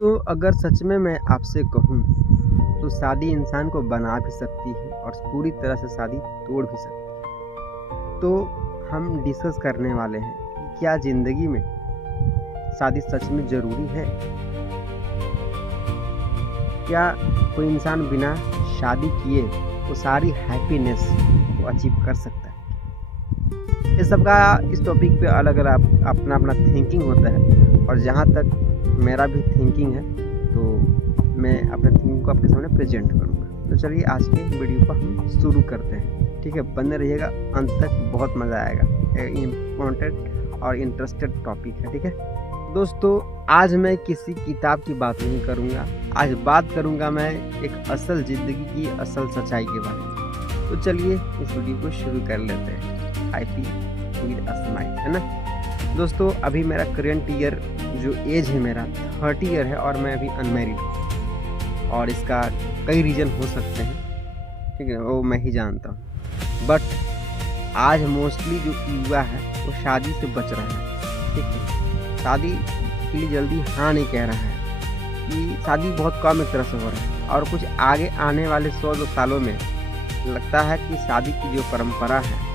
तो अगर सच में मैं आपसे कहूँ तो शादी इंसान को बना भी सकती है और पूरी तरह से शादी तोड़ भी सकती है। तो हम डिस्कस करने वाले हैं कि क्या ज़िंदगी में शादी सच में ज़रूरी है? क्या कोई इंसान बिना शादी किए वो सारी हैप्पीनेस को अचीव कर सकता है? इस सब का इस टॉपिक पे अलग अलग अपना अपना थिंकिंग होता है और जहाँ तक मेरा भी थिंकिंग है तो मैं अपने थिंकिंग को आपके सामने प्रेजेंट करूँगा। तो चलिए आज के वीडियो को हम शुरू करते हैं। ठीक है, बने रहिएगा अंत तक, बहुत मज़ा आएगा। इम्पोर्टेंट और इंटरेस्टेड टॉपिक है। ठीक है दोस्तों, आज मैं किसी किताब की बात नहीं करूँगा, आज बात करूँगा मैं एक असल ज़िंदगी की असल सच्चाई के बारे में। तो चलिए इस वीडियो को शुरू कर लेते हैं। I P with a smile, है ना दोस्तों। अभी मेरा करंट ईयर जो एज है मेरा 30 ईयर है और मैं अभी अनमैरिड हूँ और इसका कई रीज़न हो सकते हैं, ठीक है, वो मैं ही जानता हूँ। बट आज मोस्टली जो युवा है वो शादी से बच रहा है। ठीक है, शादी के लिए जल्दी हाँ नहीं कह रहा है कि शादी बहुत कम एक तरह से हो रहा है और कुछ आगे आने वाले 100 सालों में लगता है कि शादी की जो परंपरा है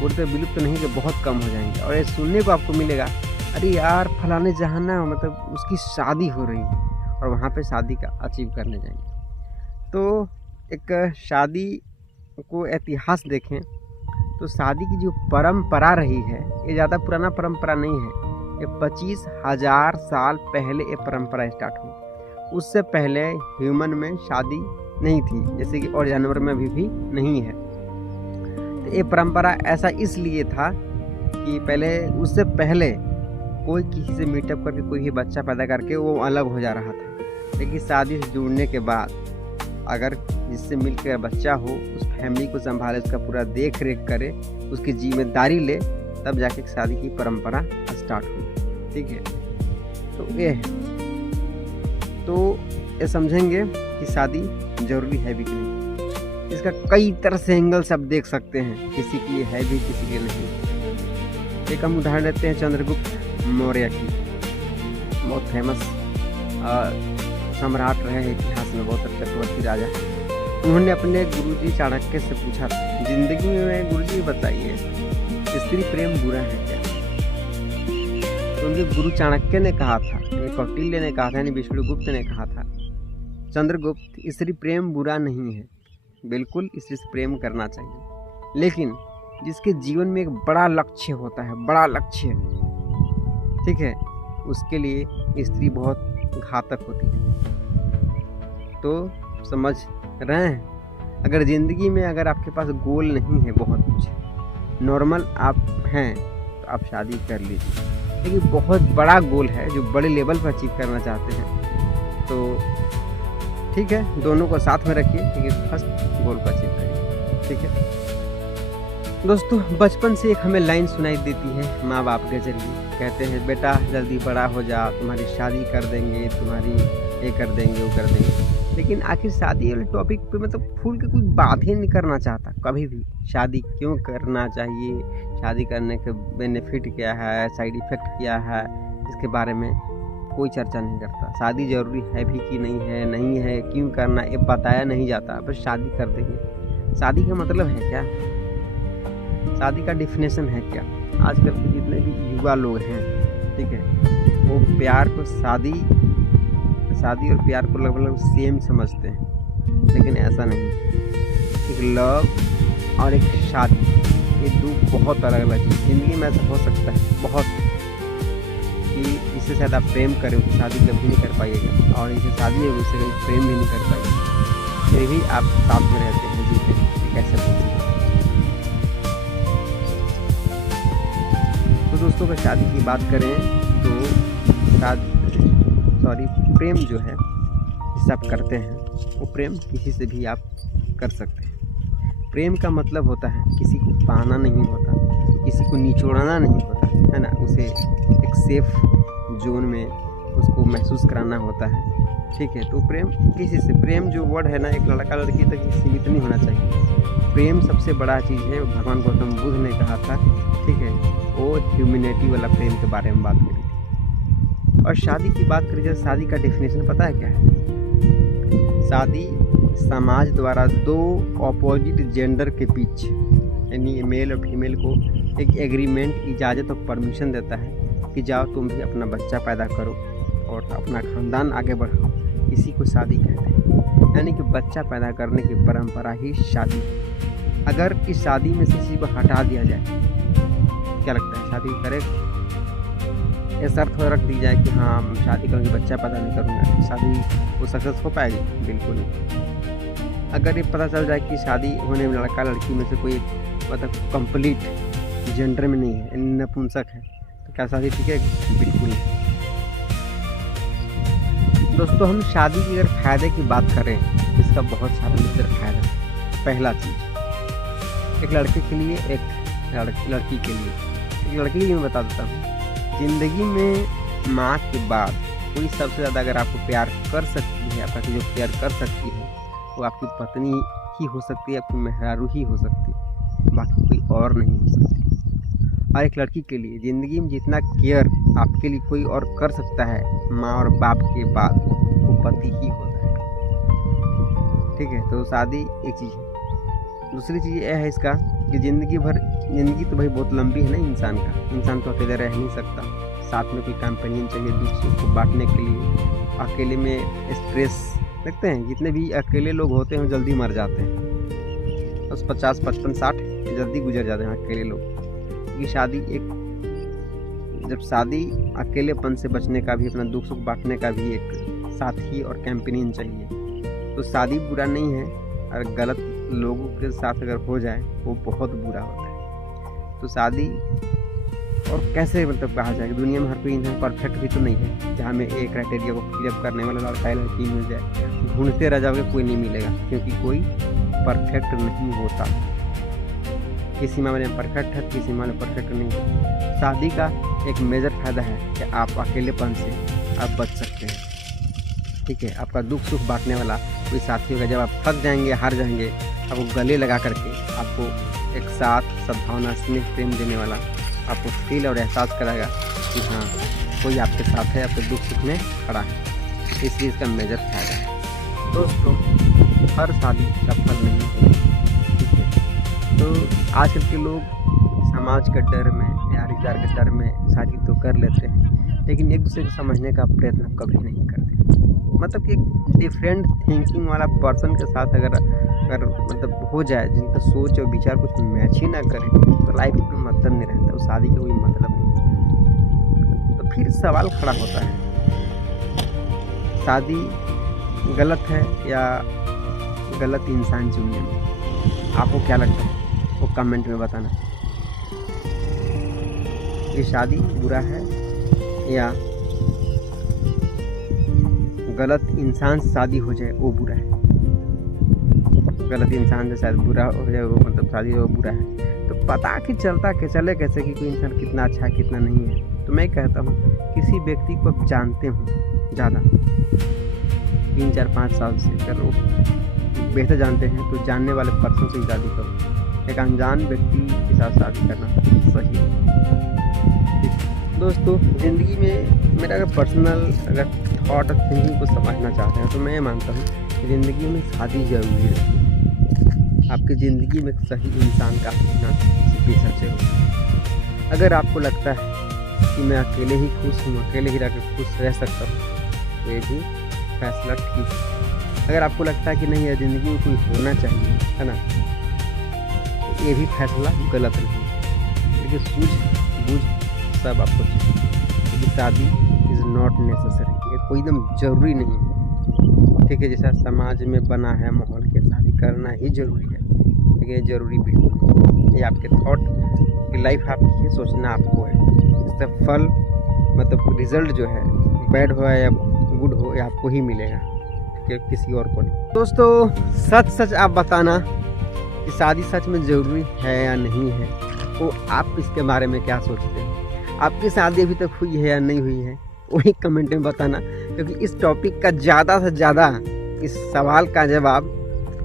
पूरी तरह विलुप्त नहीं कि बहुत कम हो जाएंगे। और ये सुनने को आपको मिलेगा, अरे यार फलाने जहाँ ना मतलब उसकी शादी हो रही है और वहाँ पे शादी का अचीव करने जाएंगे। तो एक शादी को इतिहास देखें तो शादी की जो परंपरा रही है ये ज़्यादा पुराना परंपरा नहीं है। ये 25,000 साल पहले ये परंपरा स्टार्ट हुई। उससे पहले ह्यूमन में शादी नहीं थी, जैसे कि और जानवर में भी नहीं है। तो ये परंपरा ऐसा इसलिए था कि पहले उससे पहले कोई किसी से मीटअप करके कोई भी बच्चा पैदा करके वो अलग हो जा रहा था। लेकिन शादी से जुड़ने के बाद अगर जिससे मिलकर बच्चा हो, उस फैमिली को संभाले, उसका पूरा देख रेख करे, उसकी जिम्मेदारी ले, तब जाके शादी की परंपरा स्टार्ट हुई। ठीक है, तो ये है। तो ये समझेंगे कि शादी ज़रूरी है भी कि नहीं। इसका कई तरह से एंगल्स आप देख सकते हैं, किसी के लिए है भी, किसी के लिए नहीं। एक हम उदाहरण लेते हैं चंद्रगुप्त मौर्य की, बहुत फेमस सम्राट रहे हैं इतिहास में, बहुत अच्छे चक्रवर्ती राजा। उन्होंने अपने गुरुजी चाणक्य से पूछा था, जिंदगी में गुरुजी बताइए स्त्री प्रेम बुरा है क्या? तो उनके गुरु चाणक्य ने कहा था, कौटिल्य ने कहा था, यानी विष्णुगुप्त ने कहा था, चंद्रगुप्त स्त्री प्रेम बुरा नहीं है, बिल्कुल स्त्री से प्रेम करना चाहिए, लेकिन जिसके जीवन में एक बड़ा लक्ष्य होता है, बड़ा लक्ष्य, ठीक है, उसके लिए स्त्री बहुत घातक होती है। तो समझ रहे हैं, अगर ज़िंदगी में अगर आपके पास गोल नहीं है, बहुत कुछ नॉर्मल आप हैं, तो आप शादी कर लीजिए। लेकिन बहुत बड़ा गोल है जो बड़े लेवल पर अचीव करना चाहते हैं तो ठीक है, दोनों को साथ में रखिए, लेकिन फर्स्ट गोल को अचीव करिए। ठीक है दोस्तों, बचपन से एक हमें लाइन सुनाई देती है माँ बाप के जरिए, कहते हैं बेटा जल्दी बड़ा हो जा, तुम्हारी शादी कर देंगे, तुम्हारी ये कर देंगे, वो कर देंगे। लेकिन आखिर शादी वाले टॉपिक पे मतलब फूल के कोई बात ही नहीं करना चाहता कभी भी। शादी क्यों करना चाहिए, शादी करने के बेनिफिट क्या है, साइड इफ़ेक्ट क्या है, इसके बारे में कोई चर्चा नहीं करता। शादी ज़रूरी है भी कि नहीं है, क्यों करना ये बताया नहीं जाता, बस शादी कर देंगे। शादी का मतलब है क्या? शादी का डिफिनेशन है क्या? आजकल के जितने भी युवा लोग हैं, ठीक है, वो प्यार को शादी और प्यार को लगभग सेम समझते हैं, लेकिन ऐसा नहीं। एक लव और एक शादी, ये दो बहुत अलग अलग चीज़। ज़िंदगी में ऐसा हो सकता है बहुत कि इससे शायद आप प्रेम करें, शादी कभी नहीं कर पाइएगा, और इसे शादी है उससे कभी प्रेम भी नहीं कर पाइएगा, फिर भी आप साथ में रहते हैं, जीते हैं। कैसे पॉसिबल? तो दोस्तों, अगर शादी की बात करें तो प्रेम जो है जिसे आप करते हैं वो प्रेम किसी से भी आप कर सकते हैं। प्रेम का मतलब होता है किसी को पाना नहीं होता, किसी को निचोड़ना नहीं होता, है ना, उसे एक सेफ जोन में उसको महसूस कराना होता है। ठीक है, तो प्रेम किसी से, प्रेम जो वर्ड है ना, एक लड़का लड़की तक सीमित नहीं होना चाहिए। प्रेम सबसे बड़ा चीज़ है, भगवान गौतम बुद्ध ने कहा था। ठीक है, वो ह्यूमैनिटी वाला प्रेम के बारे में बात करी थी। और शादी की बात करें, जैसे शादी का डेफिनेशन पता है क्या है? शादी समाज द्वारा दो ऑपोजिट जेंडर के बीच, यानी मेल और फीमेल को एक एग्रीमेंट, इजाज़त और परमिशन देता है कि जाओ तुम भी अपना बच्चा पैदा करो और अपना खानदान आगे बढ़ाओ। इसी को शादी कहते हैं, यानी कि बच्चा पैदा करने की परंपरा ही शादी। अगर इस शादी में से किसी को हटा दिया जाए, क्या लगता है शादी करेगा? ये शर्त रख दी जाए कि हाँ मैं शादी करूँगी, बच्चा पैदा नहीं करूँगा, शादी वो सक्सेस हो पाएगी? बिल्कुल नहीं। अगर ये पता चल जाए कि शादी होने में लड़का लड़की में से कोई मतलब कंप्लीट जेंडर में नहीं है, नपुंसक है, तो क्या शादी ठीक है? बिल्कुल नहीं। दोस्तों, हम शादी की अगर फ़ायदे की बात करें, इसका बहुत सारा मेजर फ़ायदा है। पहला चीज़, एक लड़के के लिए, एक लड़की के लिए। एक लड़की के लिए मैं बता देता हूँ, ज़िंदगी में माँ के बाद कोई सबसे ज़्यादा अगर आपको प्यार कर सकती है, आपका जो प्यार कर सकती है, वो आपकी पत्नी ही हो सकती है, आपकी मेहरारू ही हो सकती है, बाकी कोई और नहीं हो सकती। और एक लड़की के लिए ज़िंदगी में जितना केयर आपके लिए कोई और कर सकता है माँ और बाप के बाद, वो पति ही होता है। ठीक है, तो शादी एक चीज़ है। दूसरी चीज़ यह है इसका कि ज़िंदगी तो भाई बहुत लंबी है ना इंसान का। इंसान तो अकेले रह नहीं सकता, साथ में कोई कंपेनियन चाहिए दुख सुख को बांटने के लिए। अकेले में स्ट्रेस देखते हैं, जितने भी अकेले लोग होते हैं जल्दी मर जाते हैं, बस 50, 55, 60 जल्दी गुजर जाते हैं अकेले लोग। क्योंकि जब शादी अकेलेपन से बचने का भी, अपना दुख सुख बांटने का भी एक साथी और कंपेनियन चाहिए। तो शादी बुरा नहीं है, और गलत लोगों के साथ अगर हो जाए वो बहुत बुरा होता है। तो शादी और कैसे मतलब कहा जाए, दुनिया में हर कोई इंसान परफेक्ट भी तो नहीं है, जहाँ में एक क्राइटेरिया को फिलअप करने वाला लड़का या लड़की मिल जाए। ढूंढते रह जाओगे, कोई नहीं मिलेगा, क्योंकि कोई परफेक्ट नहीं होता। किसी मामले में परफेक्ट है, किसी मामले में परफेक्ट नहीं है। शादी का एक मेजर फायदा है कि आप अकेलेपन से आप बच सकते हैं। ठीक है, आपका दुख सुख बांटने वाला कोई साथी होगा। जब आप थक जाएंगे, हार जाएंगे, आपको गले लगा करके आपको एक साथ सद्भावना, स्नेह, प्रेम देने वाला आपको फील और एहसास कराएगा कि हाँ कोई आपके साथ है, आपके दुख सुख में खड़ा है। इसलिए इसका मेजर फायदा है। दोस्तों, हर शादी सफल नहीं है। ठीक है, तो आजकल के लोग समाज के डर में या रिश्तेदार के डर में शादी तो कर लेते हैं, लेकिन एक दूसरे को समझने का प्रयत्न कभी नहीं करते। मतलब कि एक डिफरेंट थिंकिंग वाला पर्सन के साथ अगर मतलब हो जाए, जिनका सोच और विचार कुछ मैच ही ना करे, तो लाइफ में मतलब नहीं रहता, उस शादी का कोई मतलब नहीं। तो फिर सवाल खड़ा होता है, शादी गलत है या गलत इंसान चुनने में? आपको क्या लगता है वो कमेंट में बताना। ये शादी बुरा है या गलत इंसान से शादी हो जाए वो बुरा है? गलत इंसान से शायद बुरा हो जाए वो मतलब शादी वो बुरा है। तो पता कि चले कैसे कि कोई इंसान कितना अच्छा है कितना नहीं है? तो मैं कहता हूँ, किसी व्यक्ति को आप जानते हो ज़्यादा 3, 4, 5 साल से, अगर वो बेहतर जानते हैं तो जानने वाले पर्सन से ही शादी करो। एक अनजान व्यक्ति के साथ शादी करना सही है। दोस्तों, ज़िंदगी में मेरा अगर पर्सनल अगर थॉट और थिंकिंग को समझना चाहते हैं, तो मैं मानता हूँ कि ज़िंदगी में शादी ज़रूरी है। आपकी ज़िंदगी में सही इंसान का होना बेहद ज़रूरी है। अगर आपको लगता है कि मैं अकेले ही खुश हूँ, अकेले ही रहकर खुश रह सकता हूँ, तो ये भी फैसला ठीक है। अगर आपको लगता है कि नहीं यार ज़िंदगी में कोई होना चाहिए, है ना, तो ये भी फैसला गलत नहीं है। लेकिन सूझ बूझ सब आपको चाहिए, क्योंकि शादी इज़ नॉट नेसेसरी, ये कोई एकदम ज़रूरी नहीं है। ठीक है, जैसा समाज में बना है माहौल के, शादी करना ही ज़रूरी है, लेकिन ये ज़रूरी बिल्कुल नहीं। ये आपके थॉट की लाइफ आपकी है, सोचना आपको है। इसका फल मतलब रिजल्ट जो है बैड हो या गुड हो, ये आपको ही मिलेगा, किसी और को नहीं। दोस्तों, सच आप बताना कि शादी सच में ज़रूरी है या नहीं है, तो आप इसके बारे में क्या सोचते हैं? आपकी शादी अभी तक हुई है या नहीं हुई है, वही कमेंट में बताना। क्योंकि इस टॉपिक का ज़्यादा से ज़्यादा, इस सवाल का जवाब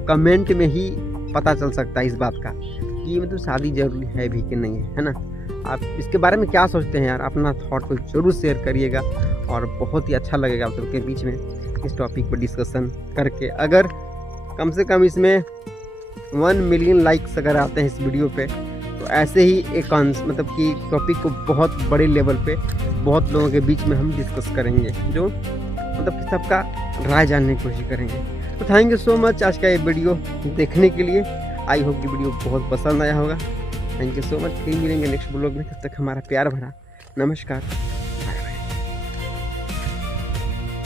कमेंट में ही पता चल सकता है इस बात का कि मतलब शादी ज़रूरी है भी कि नहीं है, है ना। आप इसके बारे में क्या सोचते हैं यार? अपना थॉट को जरूर शेयर करिएगा। और बहुत ही अच्छा लगेगा आप सबके बीच में इस टॉपिक पर डिस्कशन करके। अगर कम से कम इसमें 1 मिलियन लाइक्स अगर आते हैं इस वीडियो पे, तो ऐसे ही एक मतलब कि टॉपिक को बहुत बड़े लेवल पे बहुत लोगों के बीच में हम डिस्कस करेंगे, जो मतलब कि सबका राय जानने की कोशिश करेंगे। तो थैंक यू सो मच आज का ये वीडियो देखने के लिए। आई होप कि वीडियो बहुत पसंद आया होगा। Thank you so much. फिर मिलेंगे नेक्स्ट ब्लॉग में, तब तक हमारा प्यार भरा नमस्कार।